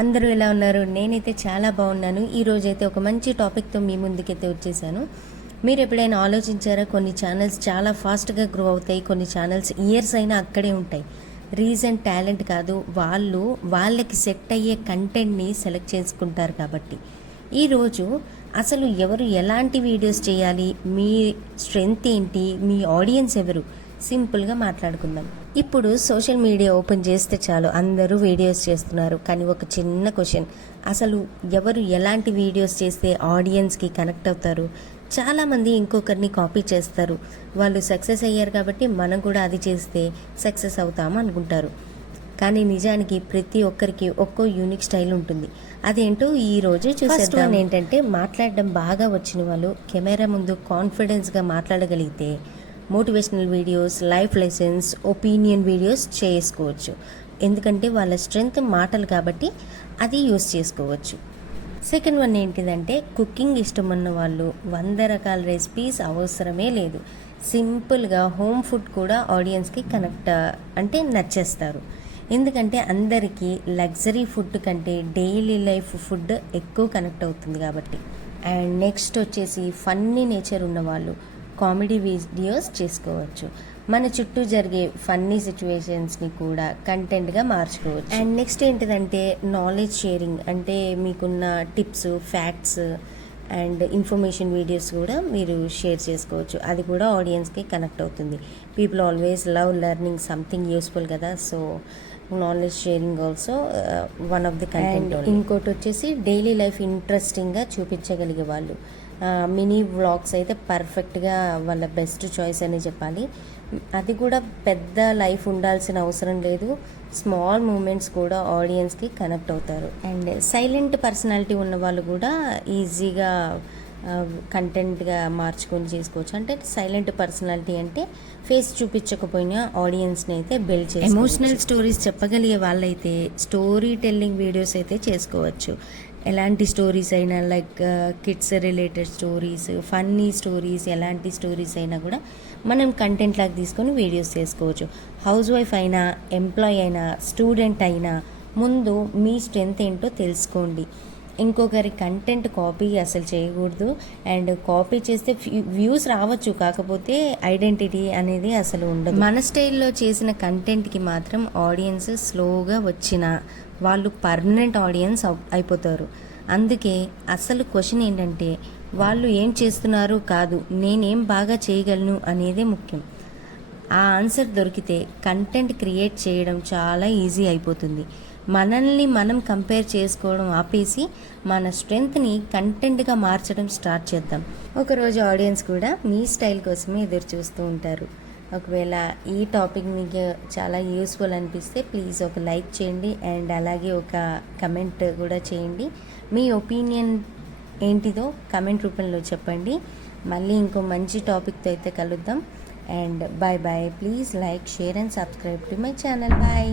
అందరూ ఎలా ఉన్నారు? నేనైతే చాలా బాగున్నాను. ఈరోజైతే ఒక మంచి టాపిక్తో మీ ముందుకైతే వచ్చేసాను. మీరు ఎప్పుడైనా ఆలోచించారా? కొన్ని ఛానల్స్ చాలా ఫాస్ట్గా గ్రో అవుతాయి, కొన్ని ఛానల్స్ ఇయర్స్ అయినా అక్కడే ఉంటాయి. రీజన్ టాలెంట్ కాదు, వాళ్ళకి సెట్ అయ్యే కంటెంట్ని సెలెక్ట్ చేసుకుంటారు. కాబట్టి ఈరోజు అసలు ఎవరు ఎలాంటి వీడియోస్ చేయాలి, మీ స్ట్రెంగ్త్ ఏంటి, మీ ఆడియన్స్ ఎవరు, సింపుల్గా మాట్లాడుకుందాం. ఇప్పుడు సోషల్ మీడియా ఓపెన్ చేస్తే చాలు అందరూ వీడియోస్ చేస్తున్నారు. కానీ ఒక చిన్న క్వశ్చన్, అసలు ఎవరు ఎలాంటి వీడియోస్ చేస్తే ఆడియన్స్కి కనెక్ట్ అవుతారు? చాలామంది ఇంకొకరిని కాపీ చేస్తారు. వాళ్ళు సక్సెస్ అయ్యారు కాబట్టి మనం కూడా అది చేస్తే సక్సెస్ అవుతాము అనుకుంటారు. కానీ నిజానికి ప్రతి ఒక్కరికి ఒక్కో యూనిక్ స్టైల్ ఉంటుంది. అదేంటో ఈరోజు చూసేద్దాం. ఏంటంటే మాట్లాడడం బాగా వచ్చిన వాళ్ళు కెమెరా ముందు కాన్ఫిడెన్స్గా మాట్లాడగలిగితే motivational videos, life lessons, opinion videos చేసుకోవచ్చు. ఎందుకంటే వాళ్ళ స్ట్రెంగ్త్ మాటలు కాబట్టి అది యూస్ చేసుకోవచ్చు. సెకండ్ వన్ ఏంటిదంటే కుకింగ్ ఇష్టమన్న వాళ్ళు 100 రకాల రెసిపీస్ అవసరమే లేదు. సింపుల్గా హోమ్ ఫుడ్ కూడా ఆడియన్స్కి నచ్చేస్తారు. ఎందుకంటే అందరికీ లగ్జరీ ఫుడ్ కంటే డైలీ లైఫ్ ఫుడ్ ఎక్కువ కనెక్ట్ అవుతుంది కాబట్టి. అండ్ నెక్స్ట్ వచ్చేసి ఫన్నీ నేచర్ ఉన్నవాళ్ళు కామెడీ వీడియోస్ చేసుకోవచ్చు. మన చుట్టూ జరిగే ఫన్నీ సిచ్యువేషన్స్ని కూడా కంటెంట్గా మార్చుకోవచ్చు. అండ్ నెక్స్ట్ ఏంటిదంటే నాలెడ్జ్ షేరింగ్, అంటే మీకున్న tips, facts and information videos కూడా మీరు షేర్ చేసుకోవచ్చు. అది కూడా ఆడియన్స్కి కనెక్ట్ అవుతుంది. People always love learning something useful కదా, so knowledge sharing also one of the content. ఇంకోటి వచ్చేసి డైలీ లైఫ్ ఇంట్రెస్టింగ్గా చూపించగలిగే వాళ్ళు మినీ వ్లాగ్స్ అయితే పర్ఫెక్ట్గా వాళ్ళ బెస్ట్ చాయిస్ అని చెప్పాలి. అది కూడా పెద్ద లైఫ్ ఉండాల్సిన అవసరం లేదు, స్మాల్ మూమెంట్స్ కూడా ఆడియన్స్కి కనెక్ట్ అవుతారు. అండ్ సైలెంట్ పర్సనాలిటీ ఉన్న వాళ్ళు కూడా ఈజీగా కంటెంట్గా మార్చుకొని చేసుకోవచ్చు. అంటే సైలెంట్ పర్సనాలిటీ అంటే ఫేస్ చూపించకపోయినా ఆడియన్స్ని అయితే బిల్డ్ చేసి ఎమోషనల్ స్టోరీస్ చెప్పగలిగే వాళ్ళైతే స్టోరీ టెల్లింగ్ వీడియోస్ అయితే చేసుకోవచ్చు. ఎలాంటి స్టోరీస్ అయినా, like kids related stories, funny stories, ఎలాంటి స్టోరీస్ అయినా కూడా మనం కంటెంట్ లాగా తీసుకొని వీడియోస్ చేసుకోవచ్చు. హౌస్ వైఫ్ అయినా, ఎంప్లాయ్ అయినా, స్టూడెంట్ అయినా ముందు మీ స్ట్రెంగ్త్ ఏంటో తెలుసుకోండి. ఇంకొకరి కంటెంట్ కాపీ అసలు చేయకూడదు. అండ్ కాపీ చేస్తే వ్యూస్ రావచ్చు, కాకపోతే ఐడెంటిటీ అనేది అసలు ఉండదు. మన స్టైల్లో చేసిన కంటెంట్కి మాత్రం ఆడియన్స్ స్లోగా వచ్చినా వాళ్ళు పర్మనెంట్ ఆడియన్స్ అయిపోతారు. అందుకే అసలు క్వశ్చన్ ఏంటంటే వాళ్ళు ఏం చేస్తున్నారు కాదు, నేనేం బాగా చేయగలను అనేదే ముఖ్యం. ఆ ఆన్సర్ దొరికితే కంటెంట్ క్రియేట్ చేయడం చాలా ఈజీ అయిపోతుంది. మనల్ని మనం కంపేర్ చేసుకోవడం ఆపేసి మన స్ట్రెంగ్త్ని కంటెంట్గా మార్చడం స్టార్ట్ చేద్దాం. ఒకరోజు ఆడియన్స్ కూడా మీ స్టైల్ కోసమే ఎదురు చూస్తూ ఉంటారు. ఒకవేళ ఈ టాపిక్ మీకు చాలా యూస్ఫుల్ అనిపిస్తే ప్లీజ్ ఒక లైక్ చేయండి అండ్ అలాగే ఒక కమెంట్ కూడా చేయండి. మీ ఒపీనియన్ ఏంటిదో కమెంట్ రూపంలో చెప్పండి. మళ్ళీ ఇంకో మంచి టాపిక్తో అయితే కలుద్దాం. And bye bye. Please like, share and subscribe to my channel. Bye.